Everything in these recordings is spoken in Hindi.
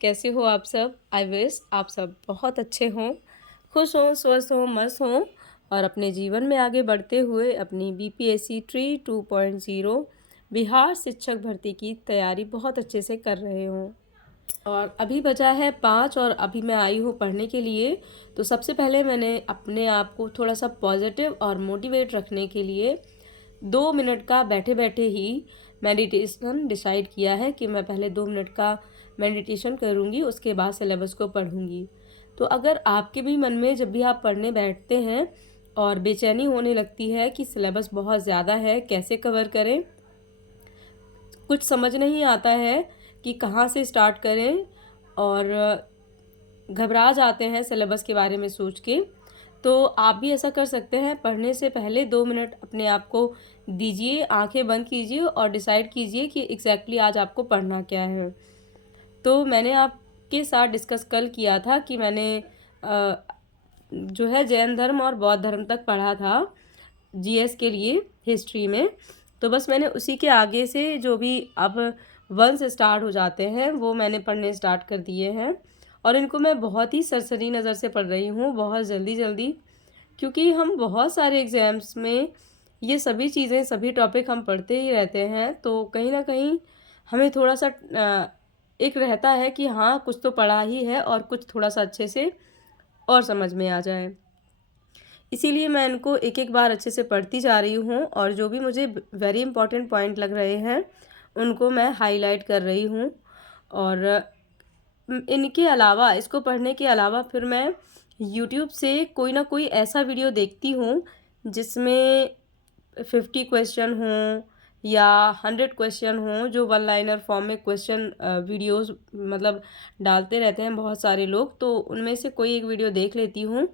कैसे हो आप सब? आई विश आप सब बहुत अच्छे हों, खुश हों, स्वस्थ हों, मस्त हों और अपने जीवन में आगे बढ़ते हुए अपनी बीपीएससी ट्री 2.0 बिहार शिक्षक भर्ती की तैयारी बहुत अच्छे से कर रहे हों। और अभी बजा है 5 और अभी मैं आई हूँ पढ़ने के लिए। तो सबसे पहले मैंने अपने आप को थोड़ा सा पॉजिटिव और मोटिवेट रखने के लिए 2 मिनट का बैठे बैठे ही मेडिटेशन डिसाइड किया है कि मैं पहले 2 मिनट का मेडिटेशन करूँगी, उसके बाद सिलेबस को पढ़ूँगी। तो अगर आपके भी मन में जब भी आप पढ़ने बैठते हैं और बेचैनी होने लगती है कि सिलेबस बहुत ज़्यादा है, कैसे कवर करें, कुछ समझ नहीं आता है कि कहाँ से स्टार्ट करें और घबरा जाते हैं सिलेबस के बारे में सोच के, तो आप भी ऐसा कर सकते हैं। पढ़ने से पहले 2 मिनट अपने आप को दीजिए, आंखें बंद कीजिए और डिसाइड कीजिए कि एग्जैक्टली आज आपको पढ़ना क्या है। तो मैंने आपके साथ डिस्कस कल किया था कि मैंने जो है जैन धर्म और बौद्ध धर्म तक पढ़ा था जीएस के लिए हिस्ट्री में। तो बस मैंने उसी के आगे से जो भी अब 1 से स्टार्ट हो जाते हैं वो मैंने पढ़ने स्टार्ट कर दिए हैं और इनको मैं बहुत ही सरसरी नज़र से पढ़ रही हूँ, बहुत जल्दी जल्दी, क्योंकि हम बहुत सारे एग्ज़ाम्स में ये सभी चीज़ें, सभी टॉपिक हम पढ़ते ही रहते हैं। तो कहीं ना कहीं हमें थोड़ा सा एक रहता है कि हाँ कुछ तो पढ़ा ही है और कुछ थोड़ा सा अच्छे से और समझ में आ जाए। इसीलिए मैं इनको एक एक बार अच्छे से पढ़ती जा रही हूँ और जो भी मुझे वेरी इंपॉर्टेंट पॉइंट लग रहे हैं उनको मैं हाईलाइट कर रही हूँ। और इनके अलावा, इसको पढ़ने के अलावा फिर मैं यूट्यूब से कोई ना कोई ऐसा वीडियो देखती हूँ जिसमें 50 क्वेश्चन हों या 100 क्वेश्चन हों, जो 1 लाइनर फॉर्म में क्वेश्चन वीडियोस मतलब डालते रहते हैं बहुत सारे लोग। तो उनमें से कोई एक वीडियो देख लेती हूँ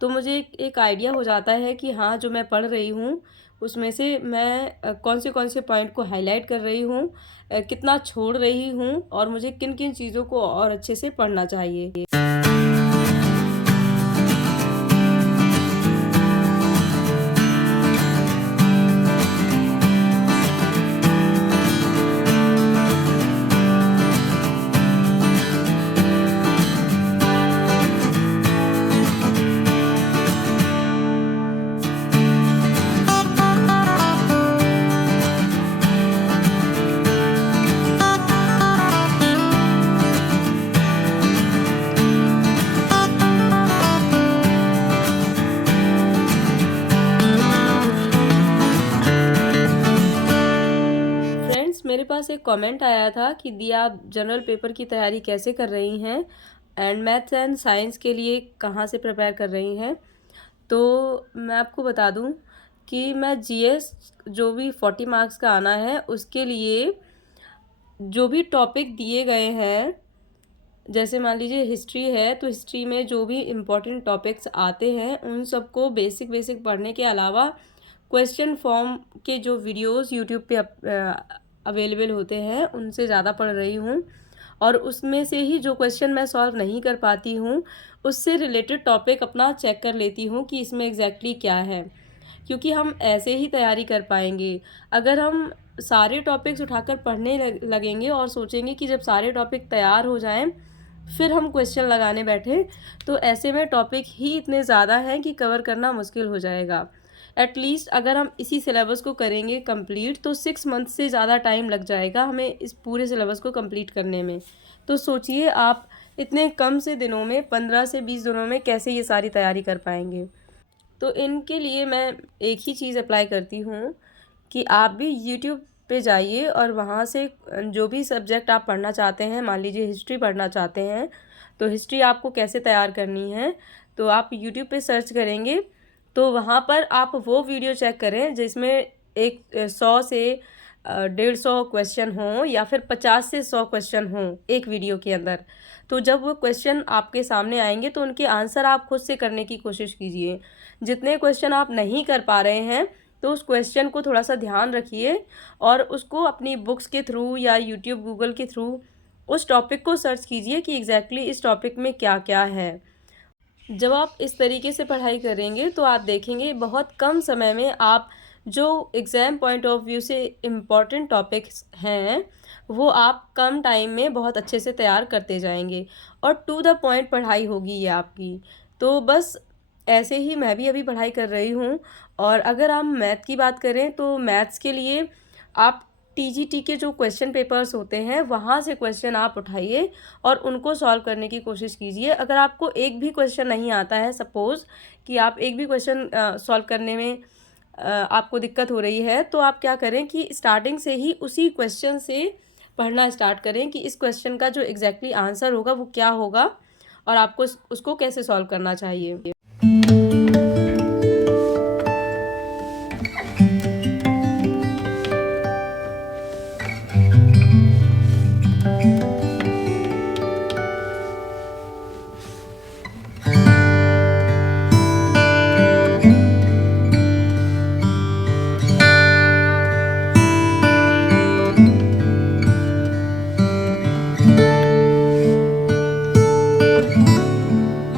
तो मुझे एक आइडिया हो जाता है कि हाँ जो मैं पढ़ रही हूँ उसमें से मैं कौन से पॉइंट को हाईलाइट कर रही हूँ, कितना छोड़ रही हूँ और मुझे किन किन चीज़ों को और अच्छे से पढ़ना चाहिए। मेरे पास एक कमेंट आया था कि दिया आप जनरल पेपर की तैयारी कैसे कर रही हैं एंड मैथ्स एंड साइंस के लिए कहाँ से प्रिपेयर कर रही हैं। तो मैं आपको बता दूं कि मैं जीएस जो भी 40 मार्क्स का आना है उसके लिए जो भी टॉपिक दिए गए हैं, जैसे मान लीजिए हिस्ट्री है तो हिस्ट्री में जो भी इम्पोर्टेंट टॉपिक्स आते हैं उन सबको बेसिक पढ़ने के अलावा क्वेश्चन फॉर्म के जो वीडियोस यूट्यूब पे अवेलेबल होते हैं उनसे ज़्यादा पढ़ रही हूँ और उसमें से ही जो क्वेश्चन मैं सॉल्व नहीं कर पाती हूँ उससे रिलेटेड टॉपिक अपना चेक कर लेती हूँ कि इसमें एग्जैक्टली क्या है, क्योंकि हम ऐसे ही तैयारी कर पाएंगे। अगर हम सारे टॉपिक्स उठाकर पढ़ने लगेंगे और सोचेंगे कि जब सारे टॉपिक तैयार हो जाएं फिर हम क्वेश्चन लगाने बैठे तो ऐसे में टॉपिक ही इतने ज़्यादा हैं कि कवर करना मुश्किल हो जाएगा। एटलीस्ट अगर हम इसी सिलेबस को करेंगे कंप्लीट तो 6 मंथ से ज़्यादा टाइम लग जाएगा हमें इस पूरे सिलेबस को कंप्लीट करने में। तो सोचिए आप इतने कम से दिनों में 15 से 20 दिनों में कैसे ये सारी तैयारी कर पाएंगे। तो इनके लिए मैं एक ही चीज़ अप्लाई करती हूँ कि आप भी यूट्यूब पे जाइए और वहाँ से जो भी सब्जेक्ट आप पढ़ना चाहते हैं, मान लीजिए हिस्ट्री पढ़ना चाहते हैं तो हिस्ट्री आपको कैसे तैयार करनी है तो आप यूट्यूब पे सर्च करेंगे तो वहाँ पर आप वो वीडियो चेक करें जिसमें एक 100 से 150 क्वेश्चन हों या फिर 50 से 100 क्वेश्चन हों एक वीडियो के अंदर। तो जब वो क्वेश्चन आपके सामने आएंगे तो उनके आंसर आप खुद से करने की कोशिश कीजिए। जितने क्वेश्चन आप नहीं कर पा रहे हैं तो उस क्वेश्चन को थोड़ा सा ध्यान रखिए और उसको अपनी बुक्स के थ्रू या यूट्यूब गूगल के थ्रू उस टॉपिक को सर्च कीजिए कि एग्जैक्टली इस टॉपिक में क्या क्या है। जब आप इस तरीके से पढ़ाई करेंगे तो आप देखेंगे बहुत कम समय में आप जो एग्ज़ाम पॉइंट ऑफ व्यू से इम्पॉर्टेंट टॉपिक्स हैं, वो आप कम टाइम में बहुत अच्छे से तैयार करते जाएँगे और टू द पॉइंट पढ़ाई होगी ये आपकी। तो बस ऐसे ही मैं भी अभी पढ़ाई कर रही हूँ। और अगर हम मैथ की बात करें तो मैथ्स के लिए आप टीजीटी के जो क्वेश्चन पेपर्स होते हैं वहाँ से क्वेश्चन आप उठाइए और उनको सॉल्व करने की कोशिश कीजिए। अगर आपको एक भी क्वेश्चन नहीं आता है, सपोज़ कि आप एक भी क्वेश्चन सॉल्व करने में आपको दिक्कत हो रही है, तो आप क्या करें कि स्टार्टिंग से ही उसी क्वेश्चन से पढ़ना स्टार्ट करें कि इस क्वेश्चन का जो एग्जैक्टली आंसर होगा वो क्या होगा और आपको उसको कैसे सॉल्व करना चाहिए।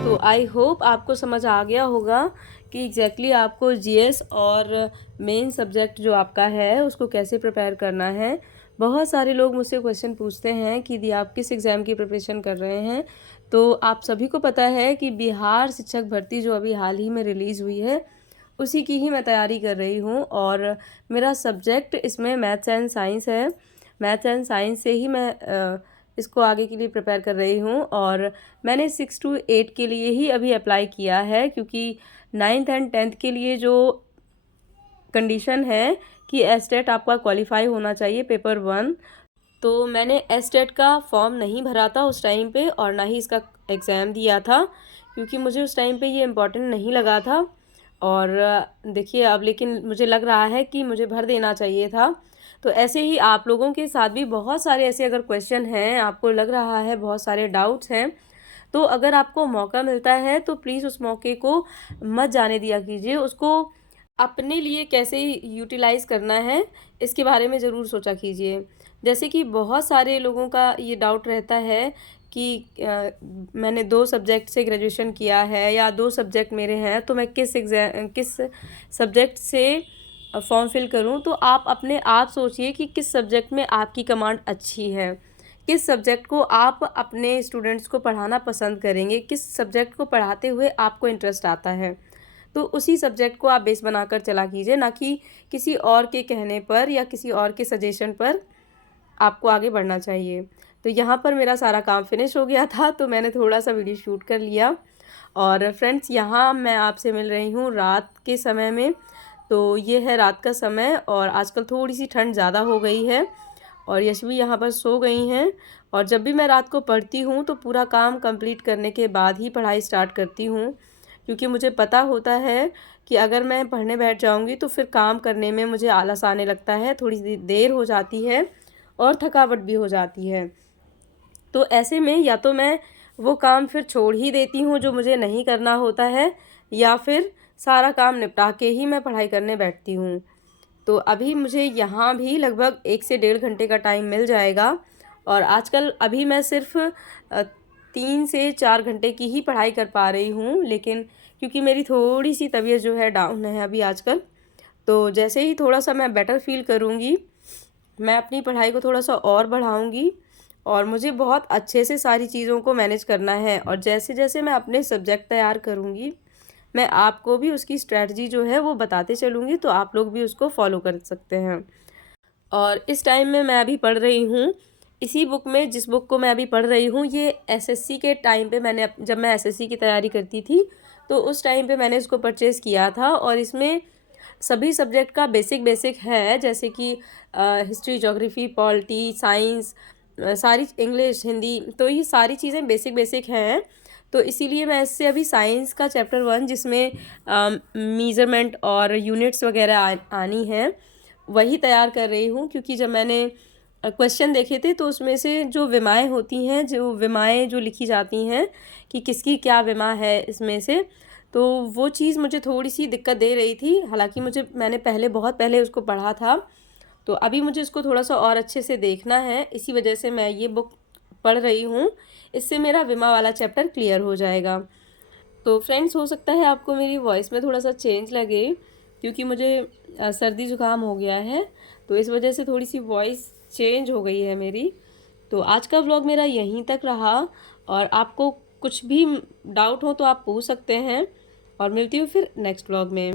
तो आई होप आपको समझ आ गया होगा कि एग्जैक्टली आपको जीएस और मेन सब्जेक्ट जो आपका है उसको कैसे प्रिपेयर करना है। बहुत सारे लोग मुझसे क्वेश्चन पूछते हैं कि दी आप किस एग्ज़ाम की प्रिपरेशन कर रहे हैं। तो आप सभी को पता है कि बिहार शिक्षक भर्ती जो अभी हाल ही में रिलीज़ हुई है उसी की ही मैं तैयारी कर रही हूँ और मेरा सब्जेक्ट इसमें मैथ्स एंड साइंस है। मैथ्स एंड साइंस से ही मैं इसको आगे के लिए प्रिपेयर कर रही हूँ और मैंने 6 to 8 के लिए ही अभी अप्लाई किया है, क्योंकि 9th एंड 10th के लिए जो कंडीशन है कि एस्टेट आपका क्वालिफाई होना चाहिए पेपर 1। तो मैंने एस्टेट का फॉर्म नहीं भरा था उस टाइम पे और ना ही इसका एग्ज़ाम दिया था, क्योंकि मुझे उस टाइम पे ये इम्पोर्टेंट नहीं लगा था। और देखिए अब लेकिन मुझे लग रहा है कि मुझे भर देना चाहिए था। तो ऐसे ही आप लोगों के साथ भी बहुत सारे ऐसे अगर क्वेश्चन हैं, आपको लग रहा है बहुत सारे डाउट्स हैं, तो अगर आपको मौका मिलता है तो प्लीज़ उस मौके को मत जाने दिया कीजिए। उसको अपने लिए कैसे यूटिलाइज़ करना है इसके बारे में ज़रूर सोचा कीजिए। जैसे कि बहुत सारे लोगों का ये डाउट रहता है कि मैंने 2 सब्जेक्ट से ग्रेजुएशन किया है या 2 सब्जेक्ट मेरे हैं, तो मैं किस सब्जेक्ट से फॉर्म फिल करूं। तो आप अपने आप सोचिए कि किस सब्जेक्ट में आपकी कमांड अच्छी है, किस सब्जेक्ट को आप अपने स्टूडेंट्स को पढ़ाना पसंद करेंगे, किस सब्जेक्ट को पढ़ाते हुए आपको इंटरेस्ट आता है। तो उसी सब्जेक्ट को आप बेस बनाकर चला कीजिए, ना कि किसी और के कहने पर या किसी और के सजेशन पर आपको आगे बढ़ना चाहिए। तो यहाँ पर मेरा सारा काम फिनिश हो गया था, तो मैंने थोड़ा-सा वीडियो शूट कर लिया। और फ्रेंड्स, यहाँ मैं आपसे मिल रही हूँ रात के समय में। तो ये है रात का समय और आजकल थोड़ी-सी ठंड ज़्यादा हो गई है और यशवी यहाँ पर सो गई हैं। और जब भी मैं रात को पढ़ती हूँ तो पूरा काम कंप्लीट करने के बाद ही पढ़ाई स्टार्ट करती हूँ, क्योंकि मुझे पता होता है कि अगर मैं पढ़ने बैठ जाऊँगी तो फिर काम करने में मुझे आलस आने लगता है, थोड़ी देर हो जाती है और थकावट भी हो जाती है। तो ऐसे में या तो मैं वो काम फिर छोड़ ही देती हूँ जो मुझे नहीं करना होता है, या फिर सारा काम निपटा के ही मैं पढ़ाई करने बैठती हूँ। तो अभी मुझे यहाँ भी लगभग 1 से 1.5 घंटे का टाइम मिल जाएगा और आजकल अभी मैं सिर्फ 3 से 4 घंटे की ही पढ़ाई कर पा रही हूँ, लेकिन क्योंकि मेरी थोड़ी-सी तबीयत जो है डाउन है अभी आजकल। तो जैसे ही थोड़ा-सा मैं बेटर फ़ील करूँगी, मैं अपनी पढ़ाई को थोड़ा-सा और बढ़ाऊँगी और मुझे बहुत अच्छे से सारी चीज़ों को मैनेज करना है। और जैसे-जैसे मैं अपने सब्जेक्ट तैयार करूँगी, मैं आपको भी उसकी स्ट्रैटेजी जो है वो बताते चलूँगी, तो आप लोग भी उसको फ़ॉलो कर सकते हैं। और इस टाइम में मैं अभी पढ़ रही हूँ, इसी बुक में जिस बुक को मैं अभी पढ़ रही हूँ, ये एसएससी के टाइम पे जब मैं एसएससी की तैयारी करती थी, तो उस टाइम पे मैंने इसको परचेज़ किया था। और इसमें सभी सब्जेक्ट का बेसिक है, जैसे कि हिस्ट्री, ज्योग्राफी, पॉलिटी, साइंस, सारी इंग्लिश, हिंदी, तो ये सारी चीज़ें बेसिक हैं। तो इसीलिए मैं इससे अभी साइंस का चैप्टर 1 जिसमें मेज़रमेंट और यूनिट्स वगैरह आनी हैं, वही तैयार कर रही हूँ। क्योंकि जब मैंने क्वेश्चन देखे थे तो उसमें से जो विमाएँ होती हैं, जो विमाएँ जो लिखी जाती हैं कि किसकी क्या विमा है इसमें से, तो वो चीज़ मुझे थोड़ी-सी दिक्कत दे रही थी। हालाँकि मैंने बहुत पहले उसको पढ़ा था, तो अभी मुझे इसको थोड़ा-सा और अच्छे से देखना है, इसी वजह से मैं ये बुक पढ़ रही हूँ। इससे मेरा विमा वाला चैप्टर क्लियर हो जाएगा। तो फ्रेंड्स, हो सकता है आपको मेरी वॉइस में थोड़ा-सा चेंज लगे, क्योंकि मुझे सर्दी ज़ुकाम हो गया है, तो इस वजह से थोड़ी सी वॉइस चेंज हो गई है मेरी। तो आज का व्लॉग मेरा यहीं तक रहा, और आपको कुछ भी डाउट हो तो आप पूछ सकते हैं, और मिलती हूँ फिर नेक्स्ट व्लॉग में।